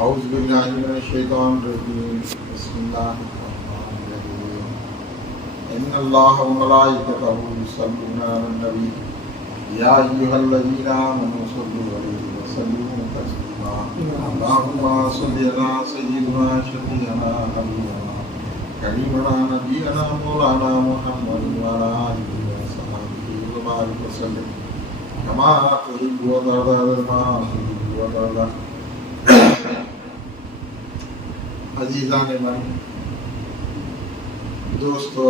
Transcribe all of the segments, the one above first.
اعوذ باللہ من الشیطان الرجیم بسم اللہ الرحمن الرحیم ان اللہ وملائکتہ یصلون علی النبی یا ایھا الذین آمنوا صلوا علیہ وسلموا تسلیما اللہم صل علی سیدنا شفیعنا حبیبنا کریمنا نبینا مولانا محمد وعلی آلہ وصحبہ وبارک وسلم کما تحب وترضى ما تحب وترضى. عزیزان من، دوستو،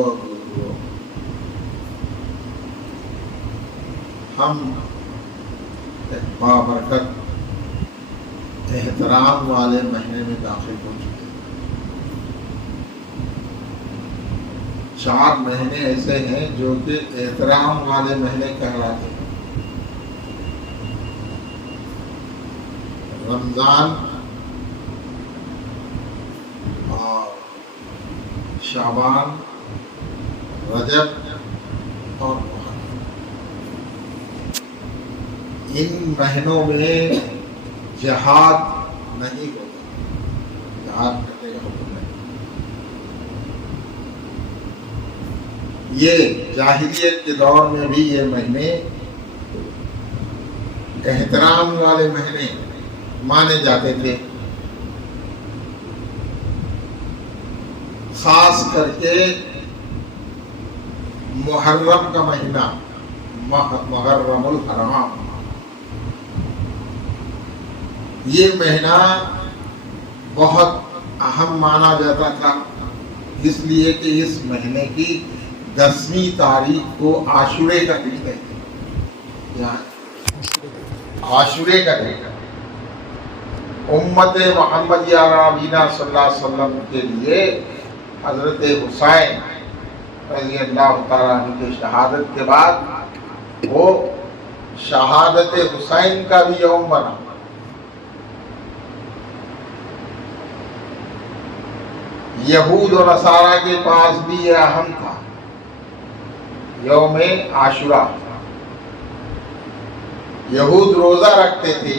ہم ایک بابرکت احترام والے مہینے میں داخل ہو چکے ہیں. 4 مہینے ایسے ہیں جو کہ احترام والے مہینے کہلاتے ہیں. رمضان اور شعبان، رجب اور محرم، ان مہینوں میں جہاد نہیں ہوتا، جہاد کرنے کا حکم نہیں. یہ جاہلیت کے دور میں بھی یہ مہینے احترام والے مہینے مانے جاتے تھے. خاص کر کے محرم کا مہینہ، محرم الحرام، یہ مہینہ بہت اہم مانا جاتا تھا، اس لیے کہ اس مہینے کی 10ویں تاریخ کو عاشورے کا دن کہتے ہیں. عاشورے کا دن امت محمدیہ نبینا صلی اللہ علیہ وسلم کے لیے حضرت حسین رضی اللہ تعالیٰ عنہ کی شہادت کے بعد وہ شہادت حسین کا بھی یوم بنا. یہود و نصارہ کے پاس بھی یہ اہم تھا، یوم عاشورہ. یہود روزہ رکھتے تھے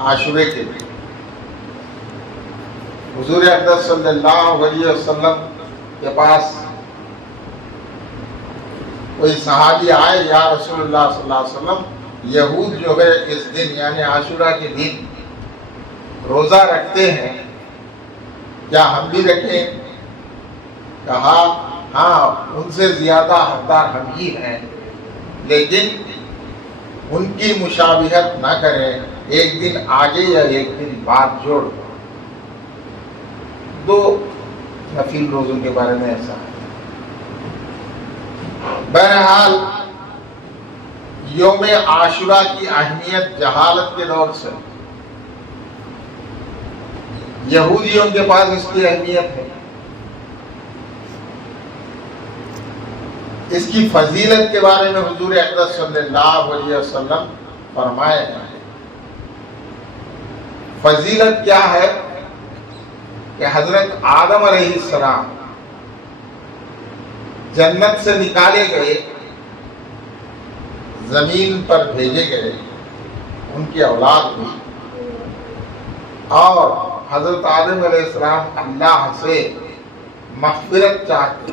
عاشورے کے دن. حضور اقدس صلی اللہ علیہ وسلم کے پاس کوئی صحابی آئے، یا رسول اللہ صلی اللہ علیہ وسلم، یہود جو ہے اس دن یعنی عاشورہ کے دن روزہ رکھتے ہیں، کیا ہم بھی رکھیں؟ کہا ہاں، ان سے زیادہ حقدار ہم ہی ہیں، لیکن ان کی مشابہت نہ کریں، ایک دن آگے یا ایک دن بعد جوڑ. 2 نفل روزوں کے بارے میں ایسا ہے. بہرحال یوم عاشورہ کی اہمیت جہالت کے دور سے، یہودیوں کے پاس اس کی اہمیت ہے. اس کی فضیلت کے بارے میں حضور اقدس صلی اللہ علیہ وسلم فرمائے ہیں. فضیلت کیا ہے کہ حضرت آدم علیہ السلام جنت سے نکالے گئے، زمین پر بھیجے گئے، ان کی اولاد ہوئی، اور حضرت آدم علیہ السلام اللہ سے مغفرت چاہتے،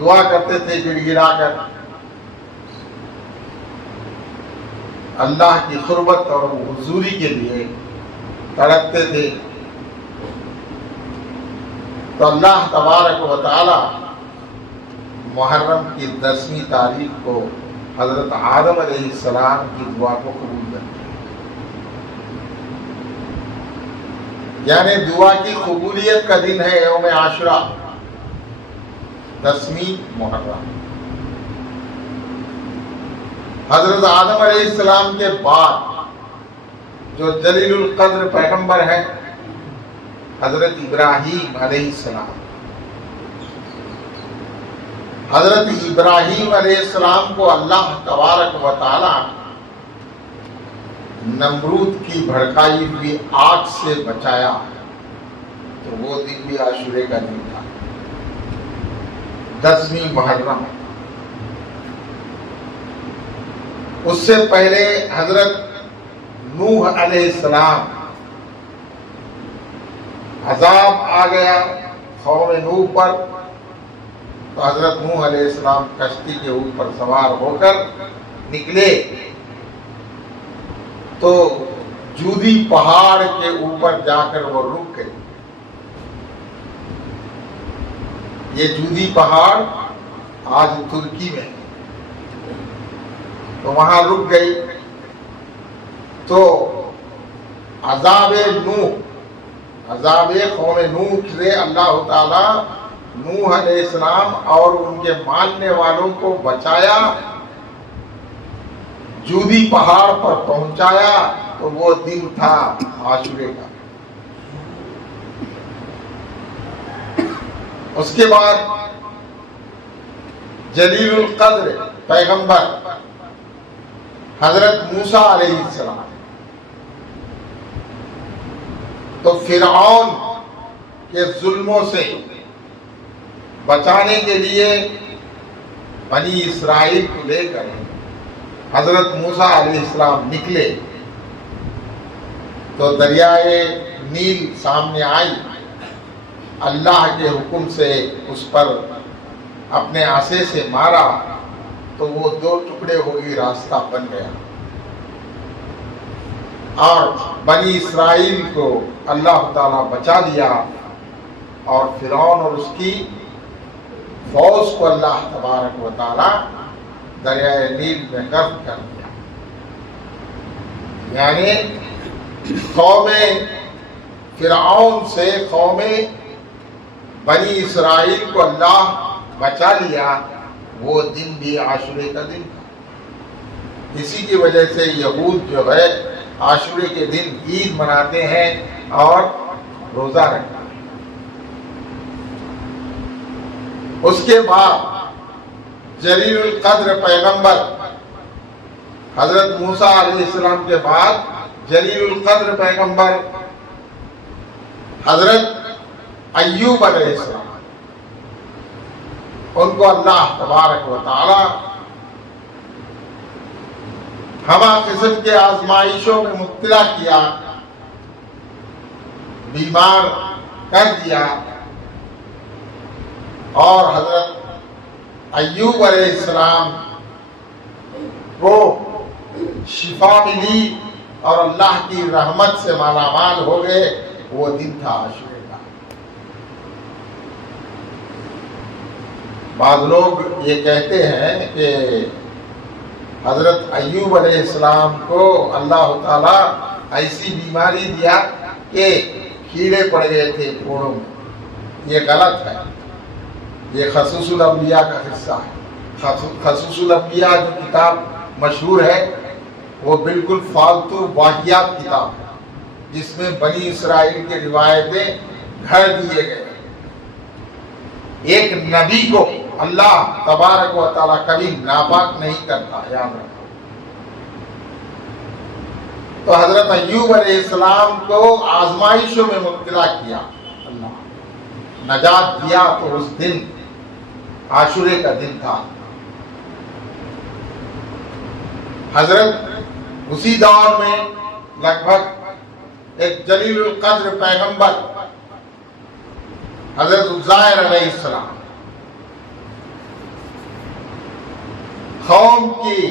دعا کرتے تھے گڑ گڑا کر، اللہ کی قربت اور حضوری کے لیے تڑپتے تھے. تو اللہ تبارک و تعالی محرم کی 10ویں تاریخ کو حضرت آدم علیہ السلام کی دعا کو قبول کرتے ہیں. یعنی دعا کی قبولیت کا دن ہے یوم عاشورہ، 10ویں محرم. حضرت آدم علیہ السلام کے بعد جو جلیل القدر پیغمبر ہیں حضرت ابراہیم علیہ السلام، حضرت ابراہیم علیہ السلام کو اللہ تبارک و تعالی نمرود کی بھڑکائی ہوئی آگ سے بچایا، تو وہ دن بھی عاشورے کا دن تھا، 10ویں محرم. اس سے پہلے حضرت نوح علیہ السلام عذاب آ گیا قوم نوح پر، تو حضرت نوح علیہ السلام کشتی کے اوپر سوار ہو کر نکلے تو جودی پہاڑ کے اوپر جا کر وہ رک گئے. یہ جودی پہاڑ آج ترکی میں، تو وہاں رک گئی. تو عذاب قوم نوح سے اللہ تعالی نوح علیہ السلام اور ان کے ماننے والوں کو بچایا، جودی پہاڑ پر پہنچایا. تو وہ دن تھا عاشورے کا. اس کے بعد جلیل القدر پیغمبر حضرت موسیٰ علیہ السلام، تو فرعون کے ظلموں سے بچانے کے لیے بنی اسرائیل کو لے کر حضرت موسیٰ علیہ السلام نکلے. تو دریائے نیل سامنے آئی، اللہ کے حکم سے اس پر اپنے عصا سے مارا تو وہ 2 ٹکڑے ہو گئی، راستہ بن گیا. اور بنی اسرائیل کو اللہ تعالیٰ بچا لیا، اور فرعون اور اس کی فوج کو اللہ تبارک و تعالیٰ دریائے نیل میں غرق کر دیا. یعنی قوم فرعون سے قوم بنی اسرائیل کو اللہ بچا لیا. وہ دن بھی عاشورے کا دن تھا. اسی کی وجہ سے یہود جو ہے عاشورے کے دن عید مناتے ہیں اور روزہ رکھتے ہیں. اس کے بعد جلیل القدر پیغمبر حضرت موسیٰ علیہ السلام کے بعد جلیل القدر پیغمبر حضرت ایوب علیہ السلام، ان کو اللہ تبارک و تعالی ہمہ قسم کے آزمائشوں میں مبتلا کیا، بیمار کر دیا، اور حضرت ایوب علیہ السلام کو شفا ملی اور اللہ کی رحمت سے مالا مال ہو گئے. وہ دن تھا عاشورے کا. بعض لوگ یہ کہتے ہیں کہ حضرت ایوب علیہ السلام کو اللہ تعالیٰ ایسی بیماری دیا کہ کیڑے پڑ گئے تھے پھوڑوں میں. یہ غلط ہے. یہ خصوص الانبیاء کا حصہ ہے. خصوص الانبیاء جو کتاب مشہور ہے وہ بالکل فالتو واقعات کتاب ہے، جس میں بنی اسرائیل کے روایتیں گھڑ دیے گئے. ایک نبی کو اللہ تبارک و تعالیٰ کبھی ناپاک نہیں کرتا، یاد رکھو. تو حضرت ایوب علیہ السلام کو آزمائشوں میں مبتلا کیا، اللہ نجات دیا. تو اس دن عاشورے کا دن تھا. حضرت اسی دور میں لگ بھگ ایک جلیل القدر پیغمبر حضرت عزیر علیہ السلام قوم کی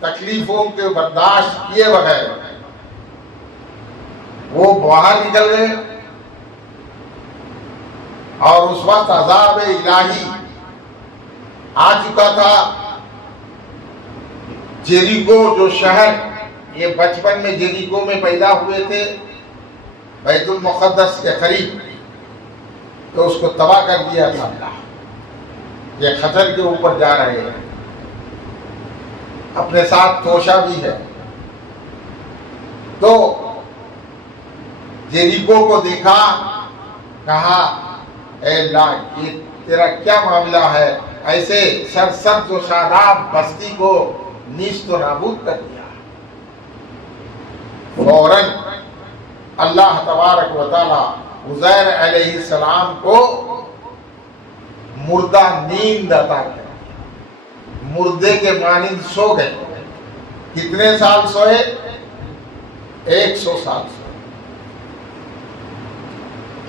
تکلیفوں کے برداشت کیے بغیر وہ باہر نکل گئے، اور اس وقت عذاب الہی آ چکا تھا. جیریکو جو شہر، یہ بچپن میں جیریکو میں پیدا ہوئے تھے بیت المقدس کے قریب، تو اس کو تباہ کر دیا تھا اللہ. یہ خطر کے اوپر جا رہے ہیں، اپنے ساتھ توشہ بھی ہے. تو جیریکو کو دیکھا، کہا اے اللہ یہ تیرا کیا معاملہ ہے، ایسے سرسبز و شاداب بستی کو نیست و نابود کر دیا. فوراً اللہ تبارک و تعالی عزیر علیہ السلام کو مردہ نیند عطا کر، مردے کے مانند سو گئے. کتنے سال سوئے؟ 100 سال سوئے.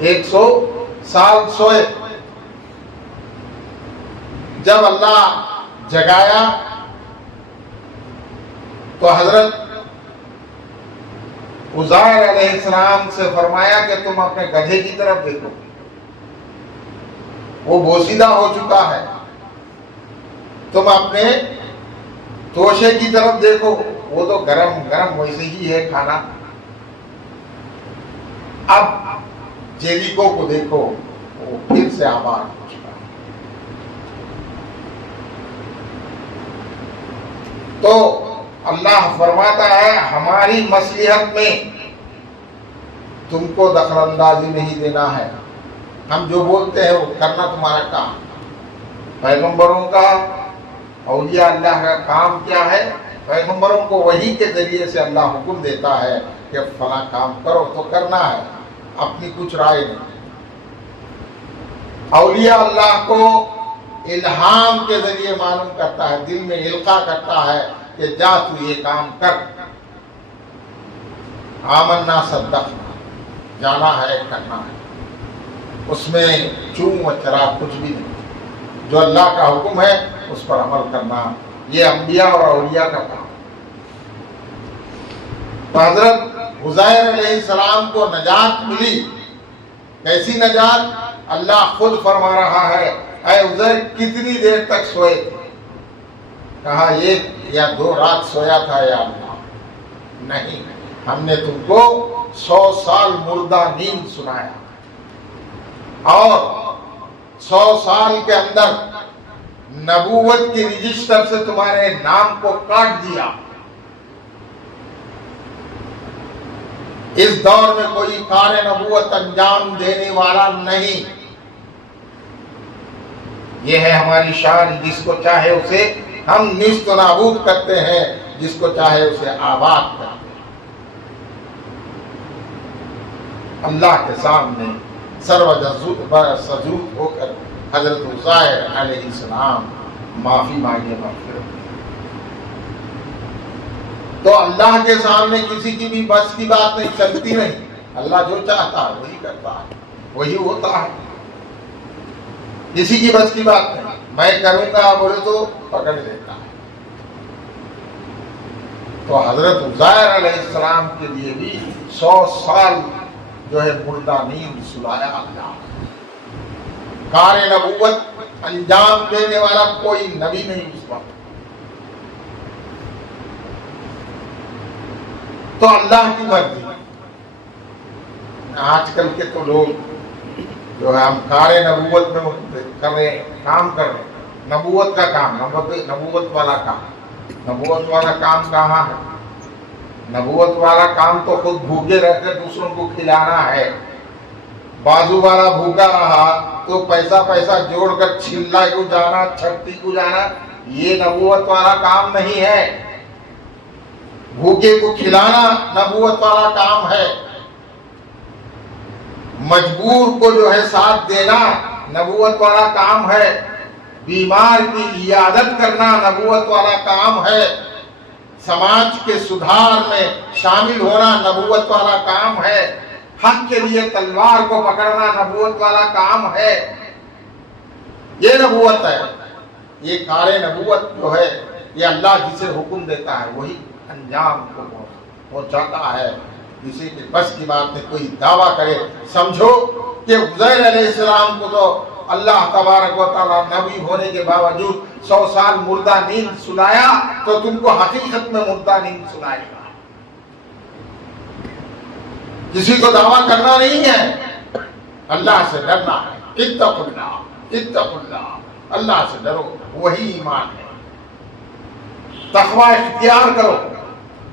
100 سال سوئے. جب اللہ جگایا تو حضرت عزیر علیہ السلام سے فرمایا کہ تم اپنے گدھے کی طرف دیکھو، وہ بوسیدہ ہو چکا ہے. تم اپنے توشے کی طرف دیکھو، وہ تو گرم گرم ویسے ہی ہے کھانا. اب جیریکو کو دیکھو، وہ پھر سے آباد ہو چکا ہے. تو اللہ فرماتا ہے ہماری مصلحت میں تم کو دخل اندازی نہیں دینا ہے. ہم جو بولتے ہیں وہ کرنا تمہارا کام. پیغمبروں کا، اولیاء اللہ کا کام کیا ہے؟ پیغمبروں کو وحی کے ذریعے سے اللہ حکم دیتا ہے کہ فلاں کام کرو تو کرنا ہے، اپنی کچھ رائے نہیں. اولیاء اللہ کو الہام کے ذریعے معلوم کرتا ہے، دل میں القاء کرتا ہے کہ جا تو یہ کام کر. آمنا صدقنا، جانا ہے کرنا ہے، اس میں چون و چرا کچھ بھی نہیں. جو اللہ کا حکم ہے اس پر عمل کرنا، یہ انبیاء اور اولیاء کا کام. تو حضرت عزیر علیہ السلام کو نجات ملی. کیسی نجات؟ اللہ خود فرما رہا ہے اے عزیر کتنی دیر تک سوئے تھے؟ کہا 1 یا 2 رات سویا تھا یا اللہ. نہیں، ہم نے تم کو 100 سال مردہ نیند سنایا اور 100 سال کے اندر نبوت کی رجسٹر سے تمہارے نام کو کاٹ دیا. اس دور میں کوئی کار نبوت انجام دینے والا نہیں. یہ ہے ہماری شان، جس کو چاہے اسے ہم نیست و نابود کرتے ہیں، جس کو چاہے اسے آباد کرتے ہیں. اللہ کے سامنے سجود ہو کر حضرت عزیر علیہ السلام معافی مانگے مغفرت. تو اللہ کے سامنے کسی کی بھی بس کی بات نہیں چلتی نہیں. اللہ جو چاہتا ہے وہی کرتا ہے، وہی ہوتا ہے. کسی کی بس کی بات نہیں. میں کروں گا بولے تو پکڑ لیتا ہے. تو حضرت عزیر علیہ السلام کے لیے بھی 100 سال جو ہے مردہ نیند سلایا اللہ. کار نبوت انجام دینے والا کوئی نبی نہیں اس وقت. تو اللہ کی مرضی. آج کل کے تو لوگ جو ہے ہم کار نبوت میں کر رہے ہیں، کام کر رہے ہیں. نبوت کا کام، نبوت والا کام. نبوت والا کام کہاں ہے؟ نبوت والا کام تو خود بھوکے رہ کر دوسروں کو کھلانا ہے. بازو والا بھوکا رہا تو پیسہ جوڑ کر چھلا کو جانا، چھٹی کو جانا، یہ نبوت والا کام نہیں ہے. بھوکے کو کھلانا نبوت والا کام ہے. مجبور کو جو ہے ساتھ دینا نبوت والا کام ہے. بیمار کی عیادت کرنا نبوت والا کام ہے. سماج کے سدھار میں شامل ہونا نبوت والا کام ہے. حق کے لیے تلوار کو پکڑنا نبوت والا کام ہے. یہ نبوت ہے. یہ کار نبوت جو ہے یہ اللہ جسے حکم دیتا ہے وہی انجام کو پہنچاتا ہے. کسی کے بس کی بات میں کوئی دعویٰ کرے، سمجھو کہ عزیر علیہ السلام کو تو اللہ تبارک و تعالیٰ نبی ہونے کے باوجود 100 سال مردہ نیند سلایا، تو تم کو حقیقت میں مردہ نیند سلائے گا. کسی کو دعویٰ کرنا نہیں ہے، اللہ سے ڈرنا ہے. اتقوا اللہ، اتقوا اللہ، اللہ سے ڈرو، وہی ایمان ہے. تقوی اختیار کرو.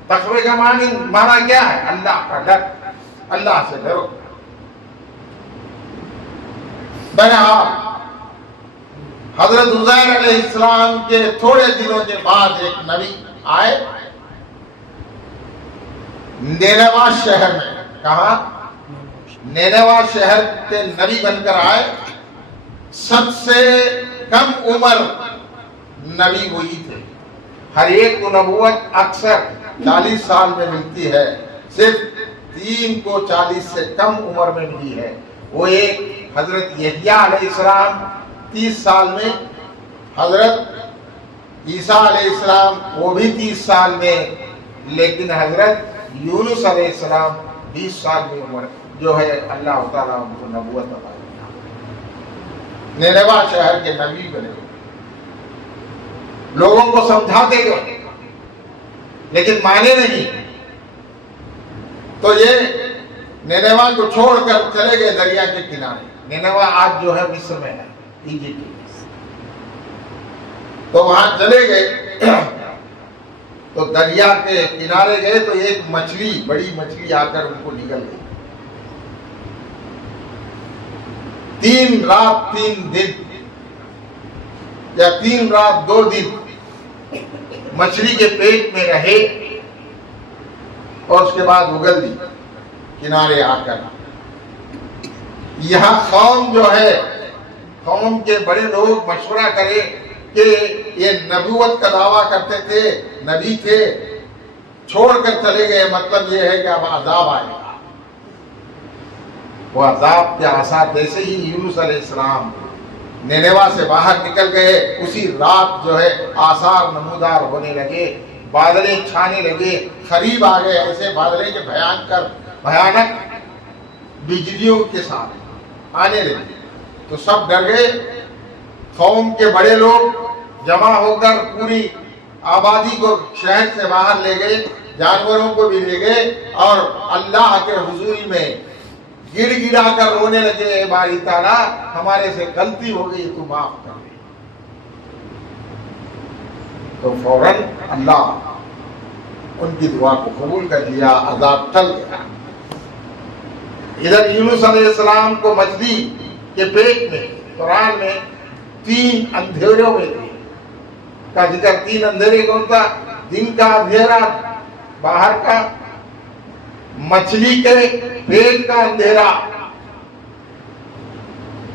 تقوی کا معنی کیا ہے؟ اللہ کا ڈر. اللہ سے ڈرو. بہرحال حضرت عزیر علیہ السلام کے تھوڑے دنوں کے بعد ایک نبی آئے نینوا شہر میں. کہاں؟ نینوا شہر کے نبی بن کر آئے. سب سے کم عمر نبی وہی تھے. ہر ایک کو نبوت اکثر 40 سال میں ملتی ہے، صرف 3 کو 40 سے کم عمر میں ملی ہے. وہ ایک حضرت یحییٰ علیہ السلام 30 سال میں، حضرت عیسیٰ علیہ السلام وہ بھی 30 سال میں، لیکن حضرت یونس علیہ السلام 20 سال میں عمر جو ہے اللہ تعالیٰ ان کو نبوت عطا کیا، نینوا شہر کے نبی بنے، لوگوں کو سمجھاتے گئے لیکن مانے نہیں، تو یہ نینوا کو چھوڑ کر چلے گئے دریا کے کنارے۔ نینوا آج جو ہے مصر میں ہے، ایجپٹ میں، تو وہاں چلے گئے، تو دریا کے کنارے گئے تو ایک مچھلی، بڑی مچھلی آ کر ان کو نگل گئی۔ 3 رات 3 دن یا 3 رات 2 دن مچھلی کے پیٹ میں رہے اور اس کے بعد اگل دی کنارے آ کر۔ یہاں قوم جو ہے، قوم کے بڑے لوگ مشورہ کرے کہ یہ نبوت کا دعویٰ کرتے تھے، نبی تھے، چھوڑ کر چلے گئے، مطلب یہ ہے کہ اب عذاب آئے گا۔ وہ عذاب کے آثار جیسے ہی یونس علیہ السلام نینوا سے باہر نکل گئے، اسی رات جو ہے آثار نمودار ہونے لگے، بادلیں چھانے لگے، قریب آ گئے، ایسے بادلیں کہ بھیانک بجلیوں کے ساتھ آنے لگے، تو سب ڈر گئے۔ قوم کے بڑے لوگ جمع ہو کر پوری آبادی کو شہر سے باہر لے گئے، جانوروں کو بھی لے گئے، اور اللہ کے حضور میں گڑ گڑا کر رونے لگے، اے باری تعالیٰ ہمارے سے غلطی ہو گئی، تو معاف کر دے۔ تو فوراً اللہ ان کی دعا کو قبول کر لیا، عذاب ٹل گیا۔ ادھر یونس علیہ السلام کو مچھلی کے پیٹ میں، قرآن میں 3 اندھیروں میں کا ذکر، 3 اندھیرے کون تھا؟ دن کا اندھیرا باہر کا، مچھلی کے پیٹ کا اندھیرا،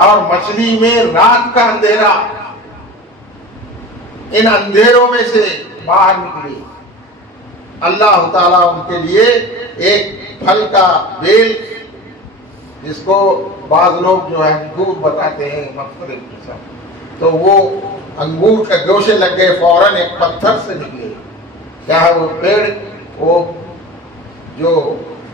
اور مچھلی میں رات کا اندھیرا۔ ان اندھیروں میں سے باہر نکلی، اللہ تعالیٰ ان کے لیے ایک پھل کا بیل، جس کو بعض لوگ جو ہے انگور بتاتے ہیں مختلف قسم، تو وہ انگور کے گوشے لگ گئے، فوراً ایک پتھر سے نکلے، کیا ہے وہ پیڑ، وہ جو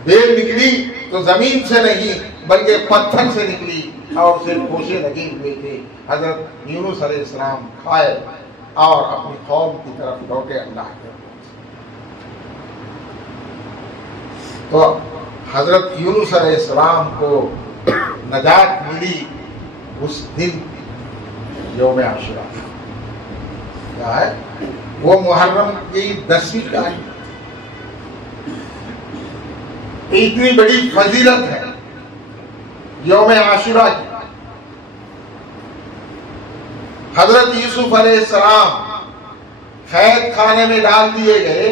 بیل نکلی تو زمین سے نہیں بلکہ پتھر سے نکلی، اور اسے گوشے لگے ہوئے تھے۔ حضرت یونس علیہ السلام کھائے اور اپنی قوم کی طرف لوٹے اللہ کے۔ تو حضرت یونس علیہ السلام کو نجات ملی اس دن، یوم عاشورہ، کیا ہے وہ محرم کی 10ویں تاریخ۔ اتنی بڑی فضیلت ہے یوم عاشورہ کی۔ حضرت یوسف علیہ السلام قید خانے میں ڈال دیے گئے،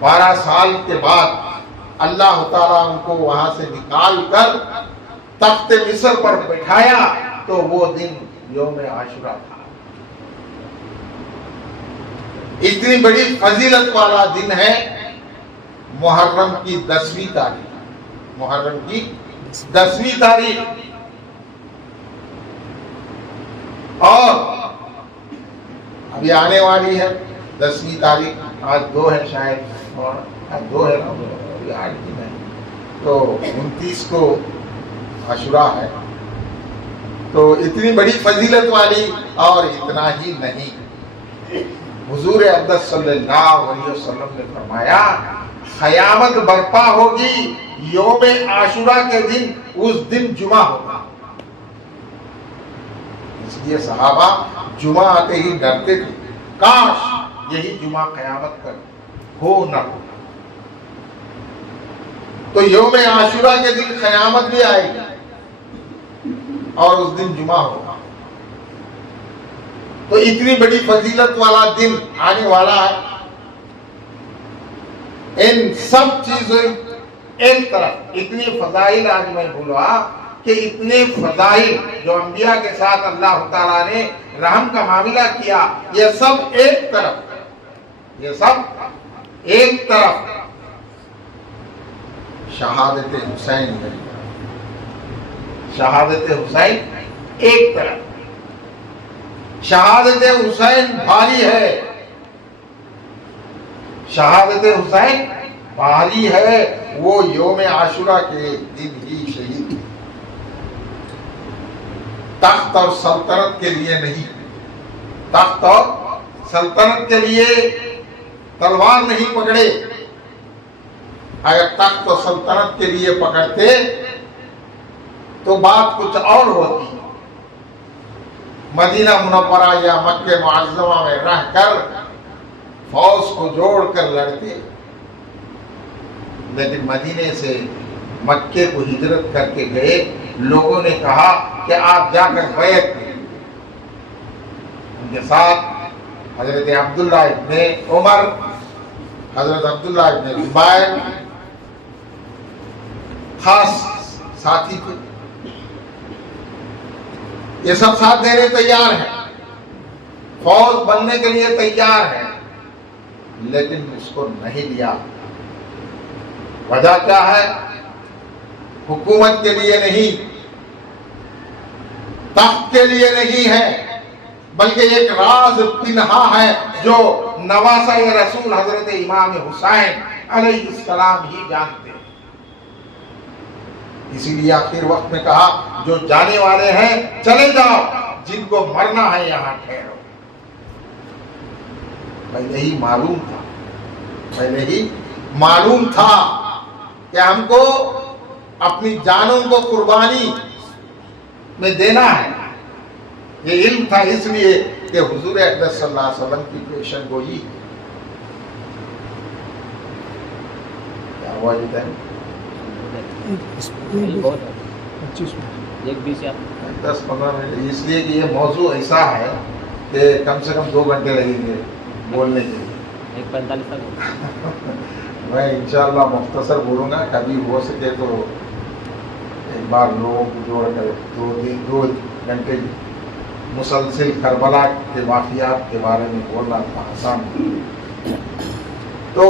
12 سال کے بعد اللہ تعالیٰ ان کو وہاں سے نکال کر تخت مصر پر بٹھایا، تو وہ دن یوم عاشورہ تھا۔ اتنی بڑی فضیلت والا دن ہے محرم کی 10ویں تاریخ، محرم کی 10ویں تاریخ۔ اور ابھی آنے والی ہے 10ویں تاریخ، آج 2 ہے شاید، اور آج 2 ہے نا، 8 دن ہے، تو 29 کو عاشورہ ہے۔ تو اتنی بڑی فضیلت والی، اور اتنا ہی نہیں، حضور اقدس صلی اللہ علیہ وسلم نے فرمایا قیامت برپا ہوگی یوم عاشورہ کے دن، اس دن جمعہ ہوگا۔ اس لیے صحابہ جمعہ آتے ہی ڈرتے تھے، کاش یہی جمعہ قیامت کا ہو نہ ہو۔ تو یوم عاشورہ کے دن قیامت بھی آئے گی اور اس دن جمعہ ہوگا۔ تو اتنی بڑی فضیلت والا دن آنے والا ہے۔ ان سب چیزیں ایک طرف، اتنی فضائل، آج میں بولا کہ اتنے فضائل جو انبیاء کے ساتھ اللہ تعالیٰ نے رحم کا معاملہ کیا، یہ سب ایک طرف، یہ سب ایک طرف، شہادت حسین شہادت حسین ایک طرف. شہادت حسین بھاری ہے، شہادت حسین بھاری ہے. وہ یوم عاشورہ کے دن ہی شہید. تخت اور سلطنت کے لیے نہیں، تخت اور سلطنت کے لیے تلوار نہیں پکڑے. اگر تخت اور سلطنت کے لیے پکڑتے تو بات کچھ اور ہوتی. مدینہ منورہ یا مکہ معظمہ میں رہ کر فوج کو جوڑ کر لڑتے، لیکن مدینے سے مکے کو ہجرت کر کے گئے. لوگوں نے کہا کہ آپ جا کر بیعت کریں. ان کے ساتھ حضرت عبداللہ ابن عمر، حضرت عبداللہ ابن زبیر خاص ساتھی تھے. یہ سب ساتھ دینے تیار ہیں، فوج بننے کے لیے تیار ہیں، لیکن اس کو نہیں لیا. وجہ کیا ہے؟ حکومت کے لیے نہیں، تخت کے لیے نہیں ہے، بلکہ ایک راز پنہا ہے جو نواسہ رسول حضرت امام حسین علیہ السلام ہی جانتے ہیں. اسی لیے آخر وقت میں کہا جو جانے والے ہیں چلے جاؤ، جن کو مرنا ہے یہاں ٹھہرو. پہلے ہی معلوم تھا کہ ہم کو اپنی جانوں کو قربانی میں دینا ہے. یہ علم تھا، اس لیے کہ حضور اقدس صلی اللہ علیہ وسلم کی پیشن گوئی. کیا ہوا جی ٹائم؟ 10-15 منٹ. اس لیے کہ یہ موضوع ایسا ہے کہ کم سے کم 2 گھنٹے لگیں گے بولنے کے لیے. 1:45 تک میں انشاءاللہ مختصر بولوں گا. کبھی ہو سکے تو ایک بار لوگوں کو جوڑ کر 2 گھنٹے مسلسل کربلا کے واقعات کے بارے میں بولنا آسان. تو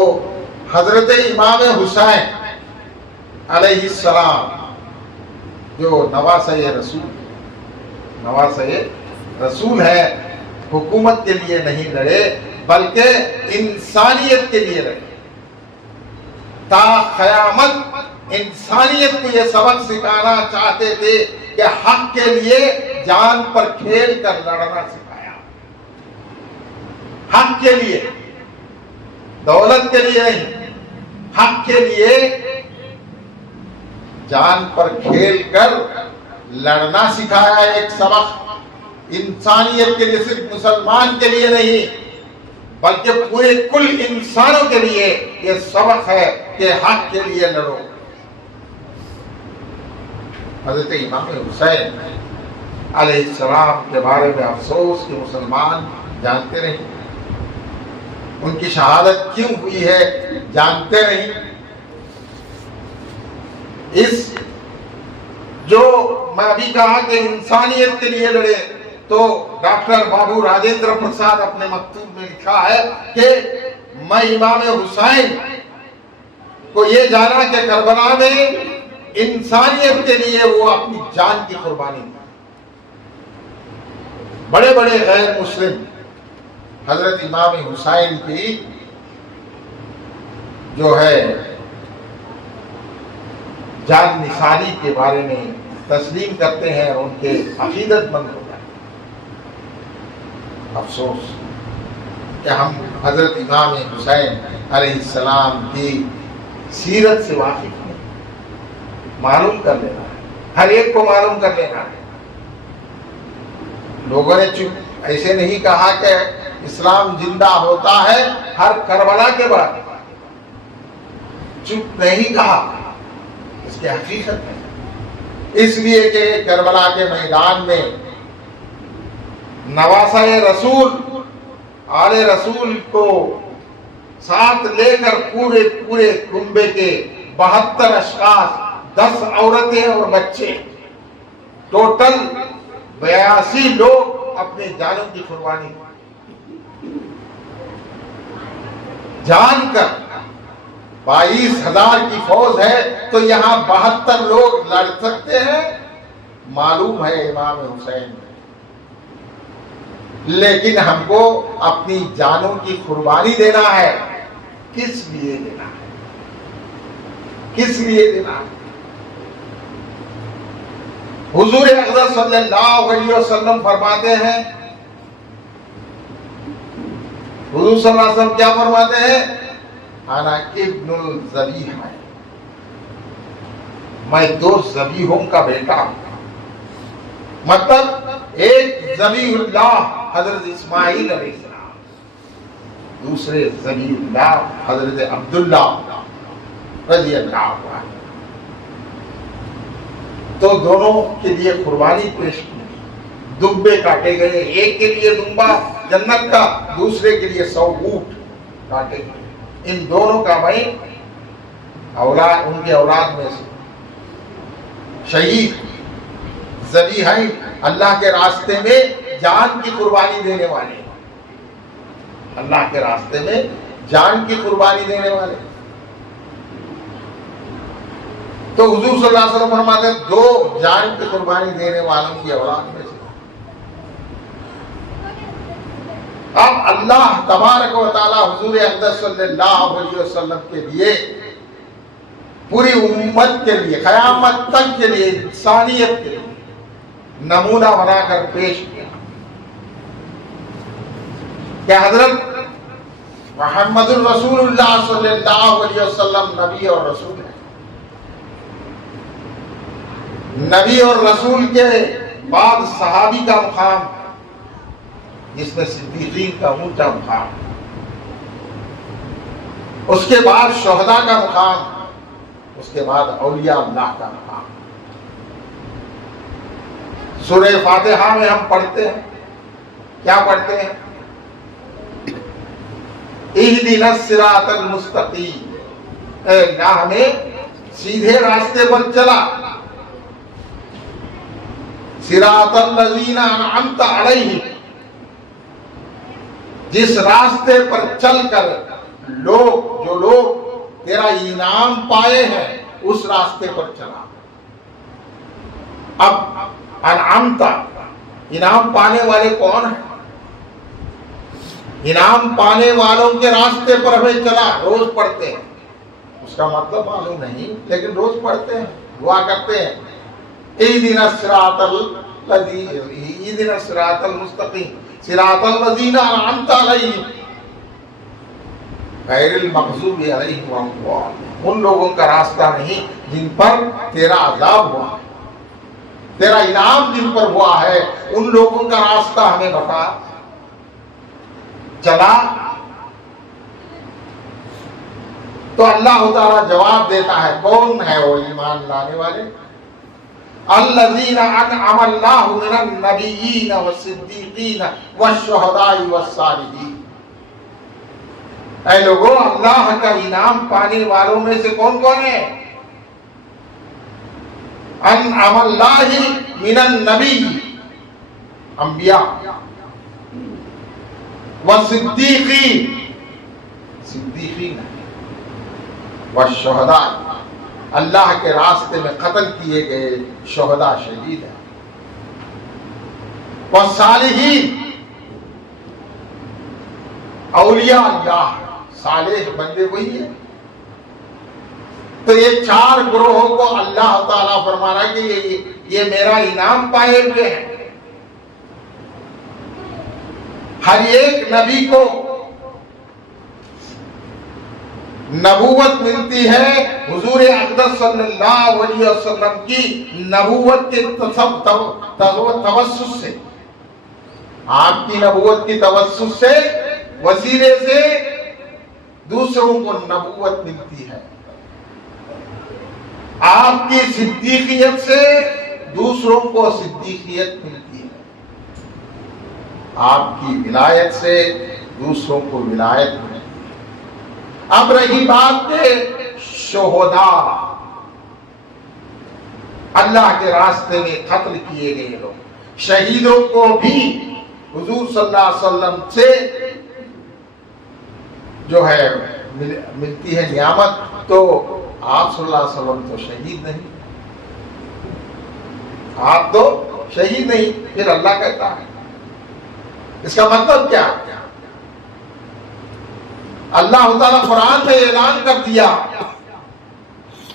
حضرت امام حسین علیہ السلام جو نواسہ رسول ہے، حکومت کے لیے نہیں لڑے بلکہ انسانیت کے لیے لڑے. تا قیامت انسانیت کو یہ سبق سکھانا چاہتے تھے کہ حق کے لیے جان پر کھیل کر لڑنا سکھایا. حق کے لیے، دولت کے لیے نہیں، حق کے لیے جان پر کھیل کر لڑنا سکھایا. ایک سبق انسانیت کے لیے، صرف مسلمان کے لیے نہیں بلکہ پورے کل انسانوں کے لیے یہ سبق ہے کہ حق کے لیے لڑو. حضرت امام حسین علیہ السلام کے بارے میں افسوس کہ مسلمان جانتے نہیں. ان کی شہادت کیوں ہوئی ہے جانتے نہیں. اس جو میں ابھی کہا کہ انسانیت کے لیے لڑے، تو ڈاکٹر بابو راجندر پرساد اپنے مکتوب میں لکھا ہے کہ میں امام حسین کو یہ جانا کہ کربلا میں انسانیت کے لیے وہ اپنی جان کی قربانی دی. بڑے بڑے غیر مسلم حضرت امام حسین کی جو ہے جان نثاری کے بارے میں تسلیم کرتے ہیں اور ان کے عقیدت مند ہوتا ہے. افسوس کہ ہم حضرت امام حسین علیہ السلام کی سیرت سے واقف ہیں. معلوم کر لینا ہے، ہر ایک کو معلوم کر لینا ہے. لوگوں نے چپ ایسے نہیں کہا کہ اسلام زندہ ہوتا ہے ہر کربلا کے بعد، چپ نہیں کہا، اس کی حقیقت ہے. اس لیے کہ کربلا کے میدان میں نواسہ رسول آل رسول کو ساتھ لے کر پورے کنبے کے 72 اشخاص، 10 عورتیں اور بچے، ٹوٹل 82 لوگ اپنے جانوں کی قربانی جان کر. 22,000 کی فوج ہے تو یہاں 72 لوگ لڑ سکتے ہیں؟ معلوم ہے امام حسین، لیکن ہم کو اپنی جانوں کی قربانی دینا ہے. کس لیے دینا ہے؟ کس لیے دینا ہے؟ حضور اقدس صلی اللہ علیہ وسلم فرماتے ہیں، حضور صلی اللہ علیہ وسلم کیا فرماتے ہیں؟ انا ابن الذبیحہ، میں 2 ذبیحوں کا بیٹا ہوں. مطلب ایک ذبیح اللہ حضرت اسماعیل علیہ السلام، دوسرے ذبیح اللہ حضرت عبداللہ رضی اللہ عنہ. تو دونوں کے لیے قربانی پیش کی، دمبے کاٹے گئے، ایک کے لیے دمبا جنت کا، دوسرے کے لیے 100 اونٹ کاٹے گئے. ان دونوں کا میں اولاد، ان کے اولاد میں سے شہید ذبیحین، اللہ کے راستے میں جان کی قربانی دینے والے، اللہ کے راستے میں جان کی قربانی دینے والے. تو حضور صلی اللہ علیہ وسلم فرماتے ہیں 2 جان کی قربانی دینے والوں کی اولاد میں سے. اب اللہ تبارک و تعالی حضور اقدس صلی اللہ علیہ وسلم کے لیے، پوری امت کے لیے، قیامت تک کے لیے، انسانیت کے لیے نمونہ بنا کر پیش کیا کہ حضرت محمد الرسول اللہ صلی اللہ علیہ وسلم نبی اور رسول ہے. نبی اور رسول کے بعد صحابی کا مقام، جس میں صدیقین کا اونچا مقام، اس کے بعد شہداء کا مقام، اس کے بعد اولیاء اللہ کا مقام. سورہ فاتحہ میں ہم پڑھتے ہیں، کیا پڑھتے ہیں؟ اہدنا الصراط المستقیم، اے اللہ ہمیں سیدھے راستے پر چلا. صراط الذین انعمت علیہم، جس راستے پر چل کر جو لوگ تیرا انعام پائے ہیں اس راستے پر چلا. اب انعمت، انعام پانے والے کون ہیں؟ انعام پانے والوں کے راستے پر ہمیں چلا. روز پڑھتے ہیں، اس کا مطلب معلوم نہیں، لیکن روز پڑھتے ہیں، دعا کرتے ہیں اہدنا الصراط المستقیم صراط الذین انعمت علیہم غیر المغضوب علیہم ولا الضالین، ان لوگوں کا راستہ نہیں جن پر تیرا عذاب ہوا ہے، تیرا انعام جن پر ہوا ہے، ان لوگوں کا راستہ ہمیں بتا. چلا تو اللہ تعالیٰ جواب دیتا ہے، کون ہے وہ ایمان لانے والے؟ الذین انعم اللہ من النبیین والصدیقین والشہداء والصالحین. اے لوگوں، اللہ کا انعام پانے والوں میں سے کون کون ہے؟ انعم اللہ من النبی، انبیاء، والصدیقین، صدیقین، والشہداء، اللہ کے راستے میں قتل کیے گئے شہداء، شہید ہیں، والصالحین، اولیاء اللہ، صالح بندے وہی ہیں. تو یہ 4 گروہوں کو اللہ تعالیٰ فرما رہا ہے کہ یہ میرا انعام پائے ہوئے ہیں. ہر ایک نبی کو نبوت ملتی ہے حضور اقدس صلی اللہ علیہ وسلم کی نبوت کے توسط سے، آپ کی نبوت کی توسط سے، وسیلے سے دوسروں کو نبوت ملتی ہے. آپ کی صدیقیت سے دوسروں کو صدیقیت ملتی ہے. آپ کی ولایت سے دوسروں کو ولایت ملتی ہے. اب رہی بات کے شہداء، اللہ کے راستے میں قتل کیے گئے لوگ، شہیدوں کو بھی حضور صلی اللہ علیہ وسلم سے جو ہے ملتی ہے نعمت. تو آپ صلی اللہ علیہ وسلم تو شہید نہیں، آپ تو شہید نہیں، پھر اللہ کہتا ہے۔ اس کا مطلب کیا؟ اللہ تعالیٰ قرآن میں اعلان کر دیا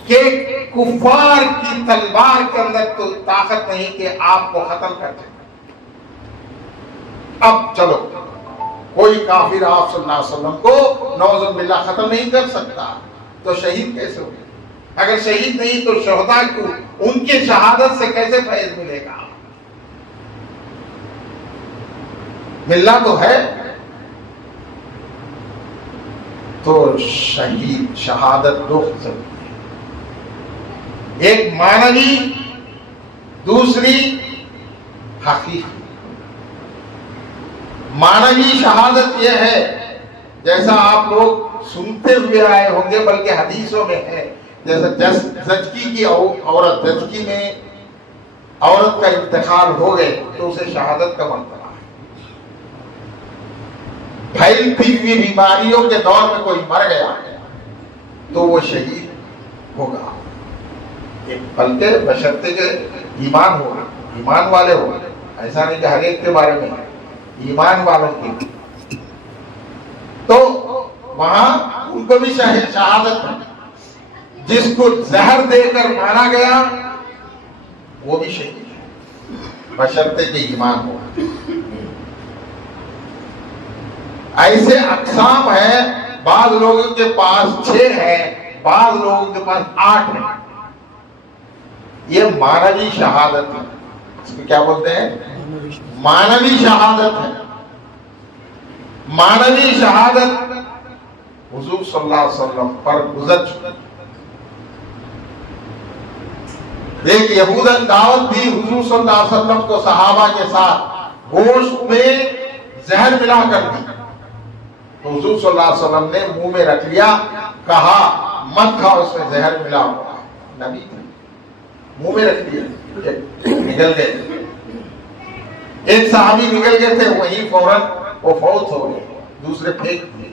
کہ کفار کی تلوار کے اندر تو طاقت نہیں کہ آپ کو ختم کر دے۔ اب چلو کوئی کافر آپ صلی اللہ علیہ وسلم کو نعوذ باللہ ختم نہیں کر سکتا، تو شہید کیسے ہوگا؟ اگر شہید نہیں تو شہداء کو ان کی شہادت سے کیسے فیض ملے گا؟ ملنا تو ہے۔ تو شہید شہادت دو قسم کی ہے، ایک معنوی، دوسری حقیقی۔ معنوی شہادت یہ ہے جیسا آپ لوگ سنتے ہوئے آئے ہوں گے، بلکہ حدیثوں میں ہے، جیسا زچگی کی عورت، زچگی میں عورت کا انتقال ہو گئے تو اسے شہادت کا مرتبہ ہے۔ پھیلتی ہوئی بیماریوں کے دور میں کوئی مر گیا تو وہ شہید ہوگا، بلکہ بشرطے کے ایمان ہوگا، ایمان والے ہوگا، ایسا نہیں کہ ہر ایک کے بارے میں، ایمان والوں کی۔ تو وہاں ان کو بھی شہادت ہے۔ جس کو زہر دے کر مارا گیا وہ بھی شہید ہے، بشرطے کے ایمان ہو۔ ایسے اقسام ہیں، بعض لوگوں کے پاس 6 ہے، بعض لوگوں کے پاس 8 ہے۔ یہ معنوی شہادت ہے، اس کو کیا بولتے ہیں؟ معنوی شہادت ہے۔ معنوی شہادت حضور صلی اللہ علیہ وسلم پر گزر چکی۔ ایک یہودن دعوت دی حضور صلی اللہ علیہ وسلم کو صحابہ کے ساتھ، گوشت میں زہر ملا کر دی، تو حضور صلی اللہ علیہ وسلم نے منہ میں رکھ لیا، کہا مت کھاؤ، اس میں زہر ملا ہوا ہے۔ نبی منہ میں رکھ لیا، نکل گئے۔ ایک صحابی نکل گئے تھے، وہیں فوراً وہ فوت ہو گئے، دوسرے پھینک دیے،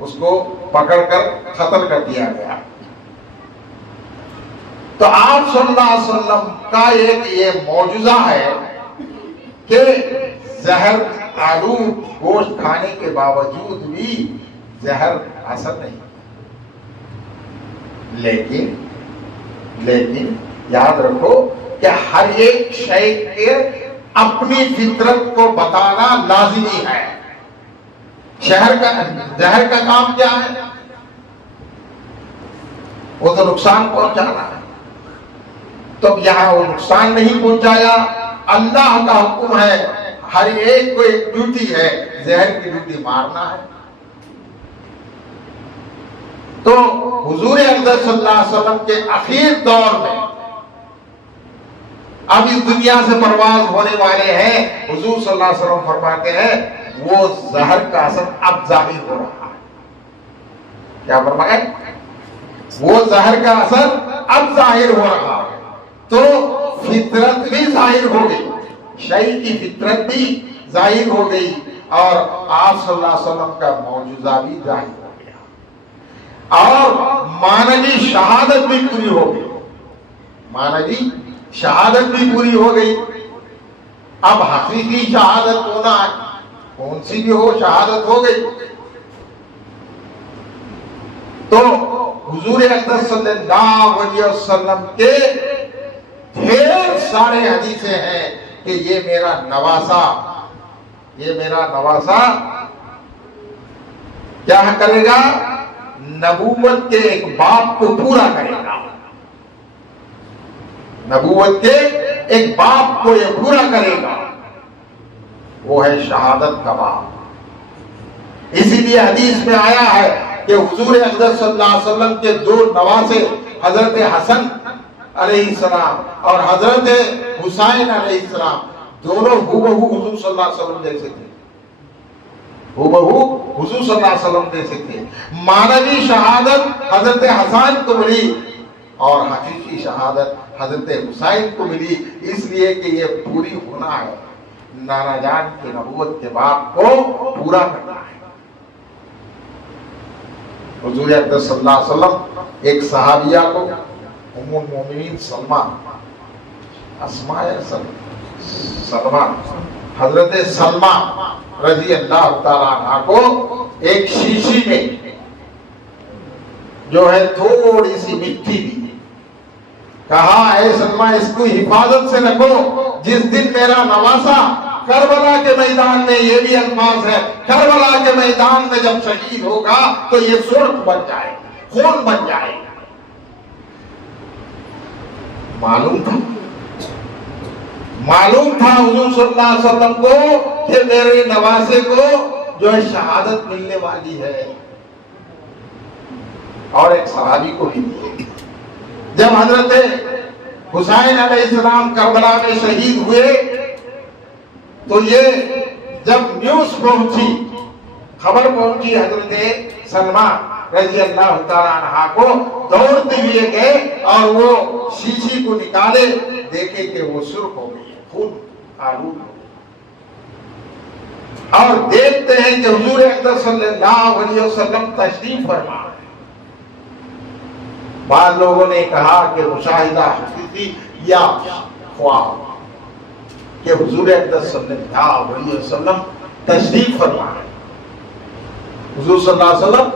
اس کو پکڑ کر قتل کر دیا گیا۔ تو آپ صلی اللہ علیہ وسلم کا ایک یہ معجزہ ہے کہ زہر آلود گوشت کھانے کے باوجود بھی زہر اثر نہیں، لیکن یاد رکھو کہ ہر ایک شے کے اپنی فطرت کو بتانا لازمی ہے۔ زہر کا کام کیا ہے؟ وہ تو نقصان پہنچانا ہے، تو یہاں وہ نقصان نہیں پہنچایا۔ اللہ کا حکم ہے، ہر ایک کو ایک ڈیوٹی ہے، زہر کی ڈیوٹی مارنا ہے۔ تو حضور اقدس صلی اللہ علیہ وسلم کے اخیر دور میں، اب اس دنیا سے پرواز ہونے والے ہیں، حضور صلی اللہ علیہ وسلم فرماتے ہیں وہ زہر کا اثر اب ظاہر ہو رہا ہے۔ کیا فرمائے؟ وہ زہر کا اثر اب ظاہر ہو رہا ہے۔ تو فطرت بھی ظاہر ہو گئی، شیء کی فطرت بھی ظاہر ہو گئی، اور آپ صلی اللہ علیہ وسلم کا معجزہ بھی ظاہر ہو گیا، اور معنوی شہادت بھی پوری ہو گئی۔ معنوی شہادت بھی پوری ہو گئی۔ اب حقیقی شہادت ہونا ہے، کون سی بھی ہو، شہادت ہو گئی۔ تو حضور اقدس صلی اللہ علیہ وسلم کے ڈھیر سارے حدیثیں ہیں کہ یہ میرا نواسا کیا کرے گا؟ نبوت کے ایک باب کو پورا کرے گا۔ نبوت کے ایک باب کو یہ پورا کرے گا، وہ ہے شہادت کا باب۔ اسی لیے حدیث میں آیا ہے کہ حضور اقدس صلی اللہ علیہ وسلم کے 2 نواسے، حضرت حسن علیہ السلام اور حضرت حسین علیہ السلام، دونوں ہو حضور صلی اللہ علیہ وسلم جیسے تھے، ہو حضور صلی اللہ علیہ وسلم جیسے تھے۔ معنوی شہادت حضرت حسن کو ملی اور حقیقی شہادت حضرت حسین کو ملی، اس لیے کہ یہ پوری ہونا ہے، نانا جان کی نبوت کے باب کو پورا کرنا ہے۔ حضور اقدس صلی اللہ علیہ وسلم ایک صحابیہ کو، ام المومنین سلمہ اسماء سلمہ، حضرت سلمہ رضی اللہ تعالیٰ عنہ کو ایک شیشی میں جو ہے تھوڑی سی مٹی دی، کہا اے سلمہ اس کو حفاظت سے رکھو، جس دن میرا نواسا کربلا کے میدان میں، یہ بھی الفاظ ہے، کربلا کے میدان میں جب شہید ہوگا تو یہ سرخ بن جائے، خون بن جائے۔ معلوم تھا حضور صلی اللہ علیہ وسلم کو کہ میرے نواسے کو جو ہے شہادت ملنے والی ہے، اور ایک صحابی کو بھی ملی۔ جب حضرت حسین علیہ السلام کربلا میں شہید ہوئے تو یہ جب نیوز پہنچی، خبر پہنچی حضرت سلمہ رضی اللہ تعالیٰ عنہ کو، دوڑتے ہوئے گئے اور وہ شیشی کو نکالے، دیکھے کہ وہ سرخ ہو گئی، خون آلود ہو گئی، اور دیکھتے ہیں کہ حضور اکرم صلی اللہ علیہ وسلم تشریف فرما۔ بعض لوگوں نے کہا کہ مشاہدہ حقیقی یا خواب، کہ حضور اکرم صلی اللہ علیہ وسلم تشریف فرما ہے، حضور صلی اللہ علیہ وسلم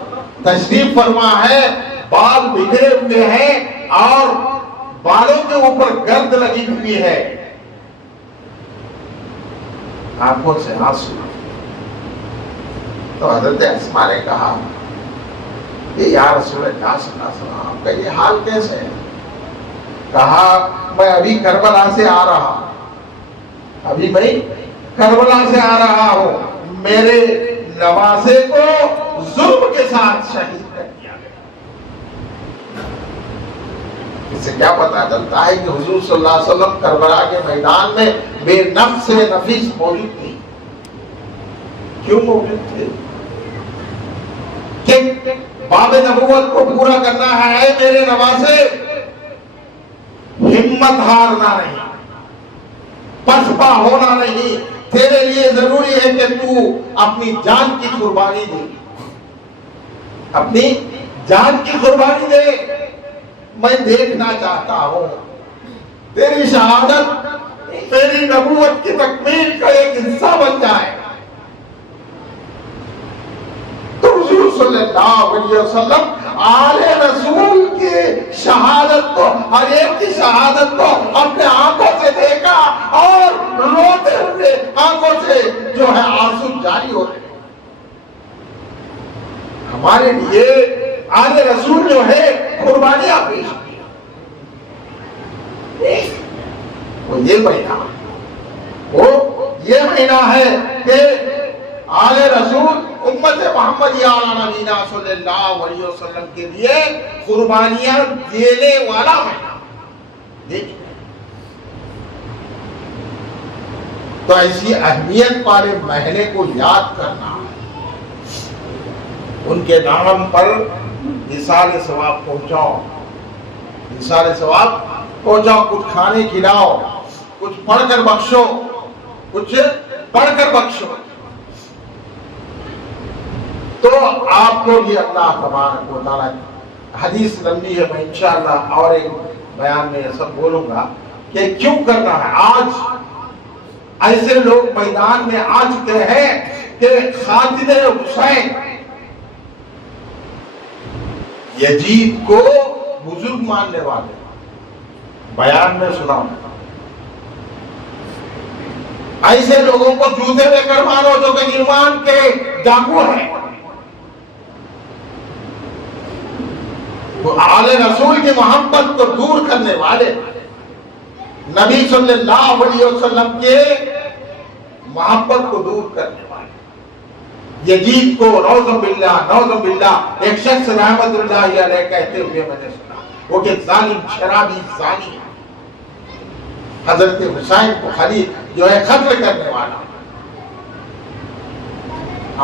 تشریف فرما ہے، بال بکھرے ہوئے ہیں اور بالوں کے اوپر گرد لگی ہوئی ہے، آنکھوں سے آنسو۔ تو حضرت اسماء نے کہا کہ یا رسول اللہ صلی اللہ علیہ وسلم آپ کا یہ حال کیسے ہے؟ کہا میں ابھی کربلا سے آ رہا ہوں، ابھی میں کربلا سے آ رہا ہوں، میرے نواسے کو ظلم کے ساتھ شہید کر دیا گیا۔ اس سے کیا پتا چلتا ہے کہ حضور صلی اللہ علیہ وسلم کربلا کے میدان میں بے نفس نفیس موجود تھی۔ کیوں موجود تھے؟ کہ باب نبوت کو پورا کرنا ہے میرے نواسے، ہمت ہارنا نہیں، پسپا ہونا نہیں، تیرے لیے ضروری ہے کہ تو اپنی جان کی قربانی دے، اپنی جان کی قربانی دے۔ میں دیکھنا چاہتا ہوں تیری شہادت تیری نبوت کی تکمیل کا ایک حصہ بن جائے۔ تو حضور صلی اللہ علیہ وسلم آل رسول کی شہادت کو، ہر ایک کی شہادت کو اپنے آنکھوں سے دیکھا اور روتے ہوئے آنکھوں سے جو ہے آنسو جاری ہو رہے۔ ہمارے لیے آل رسول جو ہے قربانیاں پیش کی، وہ یہ مہینہ، وہ یہ مہینہ ہے کہ آل رسول امت محمدیہ نبینا صلی اللہ علیہ وسلم کے لیے قربانیاں دینے والا مہینہ۔ دیکھیں تو ایسی اہمیت والے مہینے کو یاد کرنا، ان کے نام پر اِیصال ثواب پہنچاؤ، اِیصال ثواب پہنچاؤ، کچھ کھانے کھلاؤ، کچھ پڑھ کر بخشو، کچھ پڑھ کر بخشو۔ تو آپ کو یہ اللہ تبارک و تعالیٰ، حدیث لمبی ہے، میں انشاءاللہ اور ایک بیان میں یہ سب بولوں گا کہ کیوں کرنا ہے۔ آج ایسے لوگ میدان میں آ چکے ہیں کہ خالد حسین یزید کو بزرگ ماننے والے، بیان میں سنا ایسے لوگوں کو جوتے دے کر مارو جو کہ ایمان کے ڈاکو ہیں، وہ آل رسول کی محبت کو دور کرنے والے، نبی صلی اللہ علیہ وسلم کے محبت کو دور کرنے والے، یزید کو نعوذ باللہ ایک شخص رحمت اللہ علیہ کہتے ہوئے میں نے سنا، وہ کہ ظالم شرابی زانی ہے، حضرت حسین کو خلیل جو ہے قتل کرنے والا۔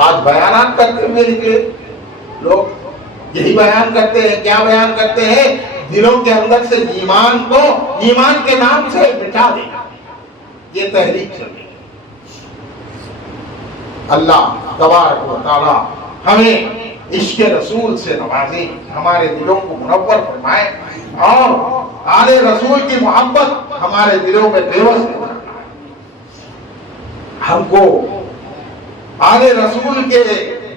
آج بیانات کرتے ہوئے نکلے لوگ، یہی بیان کرتے ہیں، کیا بیان کرتے ہیں؟ دلوں کے اندر سے ایمان کو ایمان کے نام سے مٹا دینا، یہ تحریک چل رہی ہے۔ اللہ تبارک و تعالی ہمیں عشق رسول سے نوازے، ہمارے دلوں کو منور فرمائے، اور آل رسول کی محبت ہمارے دلوں میں بےوس ہو جائے. ہم کو آل رسول کے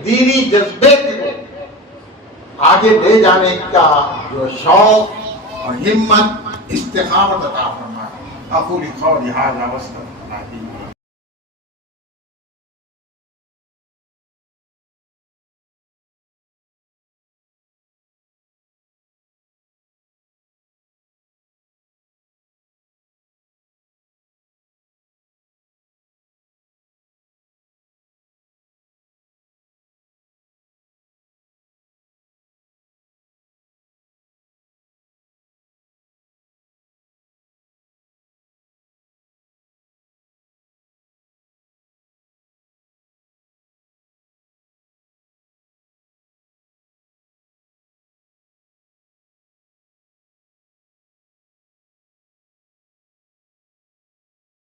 دینی جذبے کو آگے لے جانے کا جو شوق اور ہمت استقامت عطا فرمائے. اقول قولی ھذا واستغفر اللہ